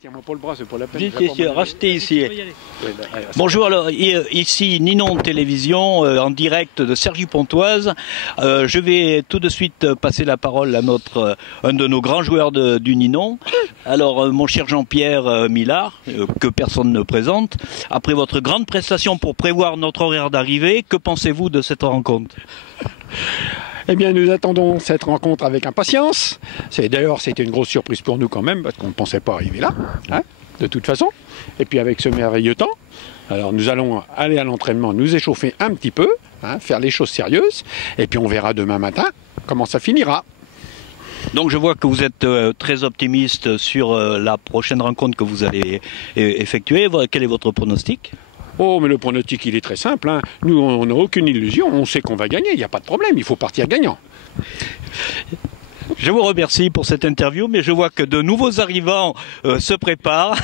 Tiens-moi pas le bras, c'est pas la peine. Vite ici, restez ici. Bonjour, alors ici Ninon Télévision, en direct de Cergy-Pontoise. Je vais tout de suite passer la parole à un de nos grands joueurs du Ninon. Alors, mon cher Jean-Pierre Millard, que personne ne présente, après votre grande prestation pour prévoir notre horaire d'arrivée, que pensez-vous de cette rencontre ? Eh bien, nous attendons cette rencontre avec impatience. D'ailleurs, c'était une grosse surprise pour nous quand même, parce qu'on ne pensait pas arriver là, hein, de toute façon. Et puis avec ce merveilleux temps, alors nous allons aller à l'entraînement, nous échauffer un petit peu, hein, faire les choses sérieuses, et puis on verra demain matin comment ça finira. Donc je vois que vous êtes très optimiste sur la prochaine rencontre que vous allez effectuer. Quel est votre pronostic ? Oh, mais le pronostic, il est très simple, hein. Nous, on n'a aucune illusion, on sait qu'on va gagner, il n'y a pas de problème, il faut partir gagnant. Je vous remercie pour cette interview, mais je vois que de nouveaux arrivants se préparent,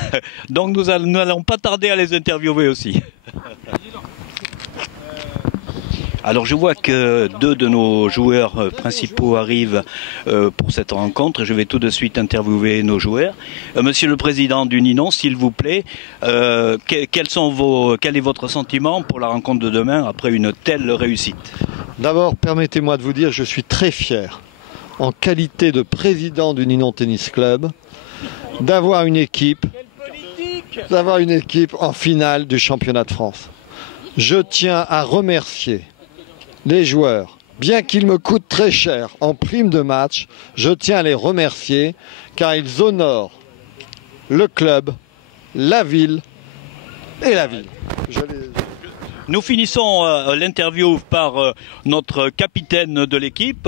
donc nous n'allons pas tarder à les interviewer aussi. Alors je vois que deux de nos joueurs principaux arrivent pour cette rencontre. Je vais tout de suite interviewer nos joueurs. Monsieur le Président du Ninon, s'il vous plaît, quel est votre sentiment pour la rencontre de demain après une telle réussite ? D'abord, permettez-moi de vous dire que je suis très fier, en qualité de président du Ninon Tennis Club, d'avoir une équipe en finale du championnat de France. Je tiens à remercier les joueurs, bien qu'ils me coûtent très cher en prime de match, je tiens à les remercier car ils honorent le club, la ville et la ville. Nous finissons l'interview par notre capitaine de l'équipe,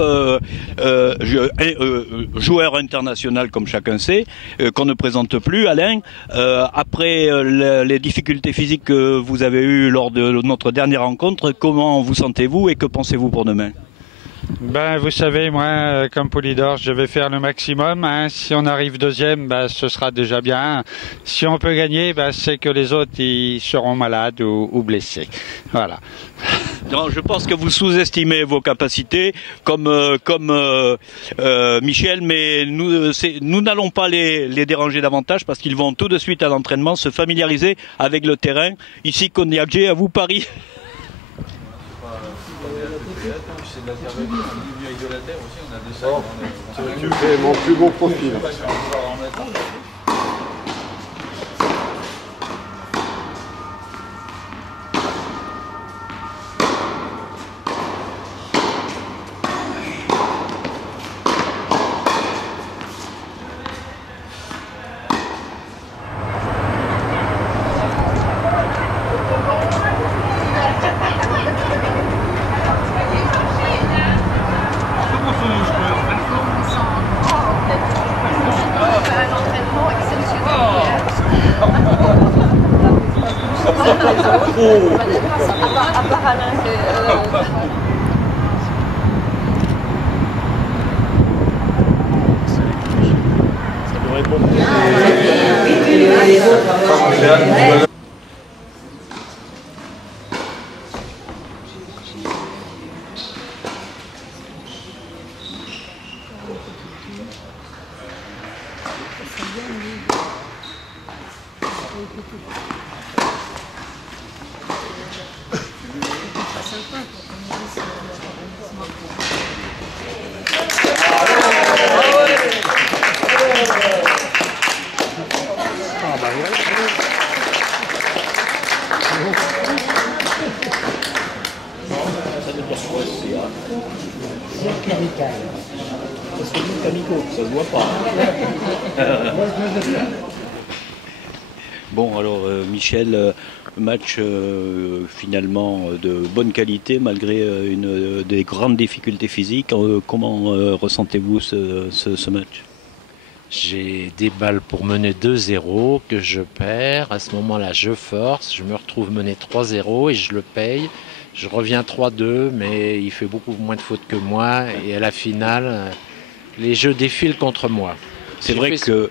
joueur international comme chacun sait, qu'on ne présente plus, Alain. Après les difficultés physiques que vous avez eues lors de notre dernière rencontre, comment vous sentez-vous et que pensez-vous pour demain ? Ben, vous savez, moi, comme Polydor, je vais faire le maximum. Hein. Si on arrive deuxième, ben, ce sera déjà bien. Si on peut gagner, ben, c'est que les autres ils seront malades ou blessés. Voilà. Non, je pense que vous sous-estimez vos capacités, comme Michel, mais nous n'allons pas les déranger davantage parce qu'ils vont tout de suite à l'entraînement se familiariser avec le terrain. Ici, Cognac G, à vous Paris. Tu fais mon plus beau profil. Bon, alors Michel, match finalement de bonne qualité malgré des grandes difficultés physiques. Comment ressentez-vous ce match ? J'ai des balles pour mener 2-0 que je perds. À ce moment-là, je force. Je me retrouve mener 3-0 et je le paye. Je reviens 3-2, mais il fait beaucoup moins de fautes que moi. Et à la finale, les jeux défilent contre moi. C'est vrai que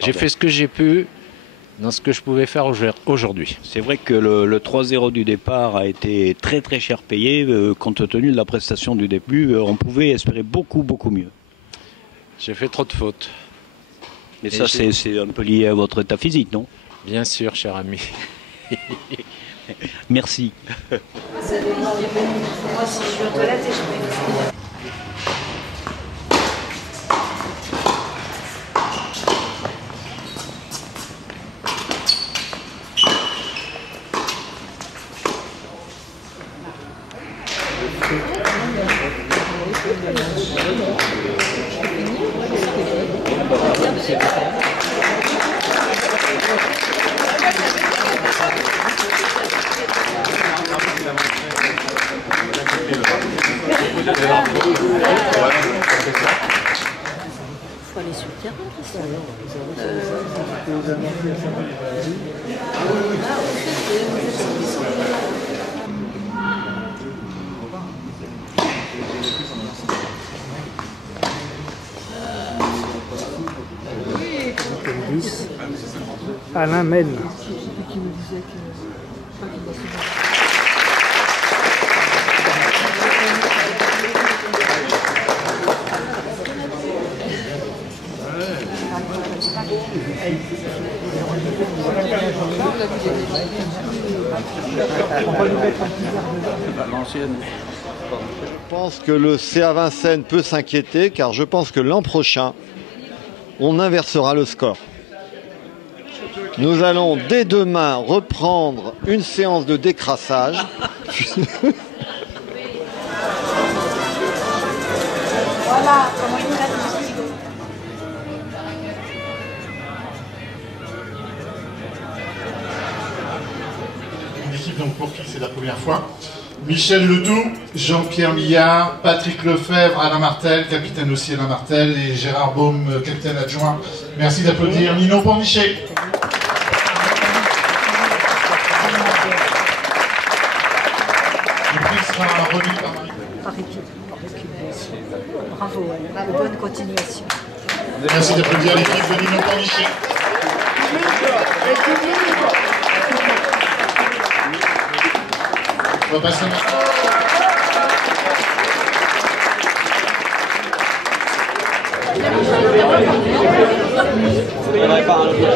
j'ai fait ce que j'ai pu dans ce que je pouvais faire aujourd'hui. C'est vrai que le 3-0 du départ a été très très cher payé. Compte tenu de la prestation du début, on pouvait espérer beaucoup mieux. J'ai fait trop de fautes. Mais ça, c'est un peu lié à votre état physique, non? Bien sûr, cher ami. Merci. Moi, si je suis aux toilettes et je vais... Faut aller sur le terrain, Alain mène. Je pense que le CA Vincennes peut s'inquiéter car je pense que l'an prochain, on inversera le score. Nous allons dès demain reprendre une séance de décrassage. Voilà, comment il traite. Une équipe donc pour qui c'est la première fois. Michel Ledoux, Jean-Pierre Millard, Patrick Lefebvre, Alain Martel, capitaine aussi Alain Martel, et Gérard Baume, capitaine adjoint. Merci d'applaudir Ninon Pornichet. Le prix sera remis par équipe. Bravo, bonne continuation. Merci d'applaudir l'équipe de Ninon Pornichet. On va passer maintenant. Vous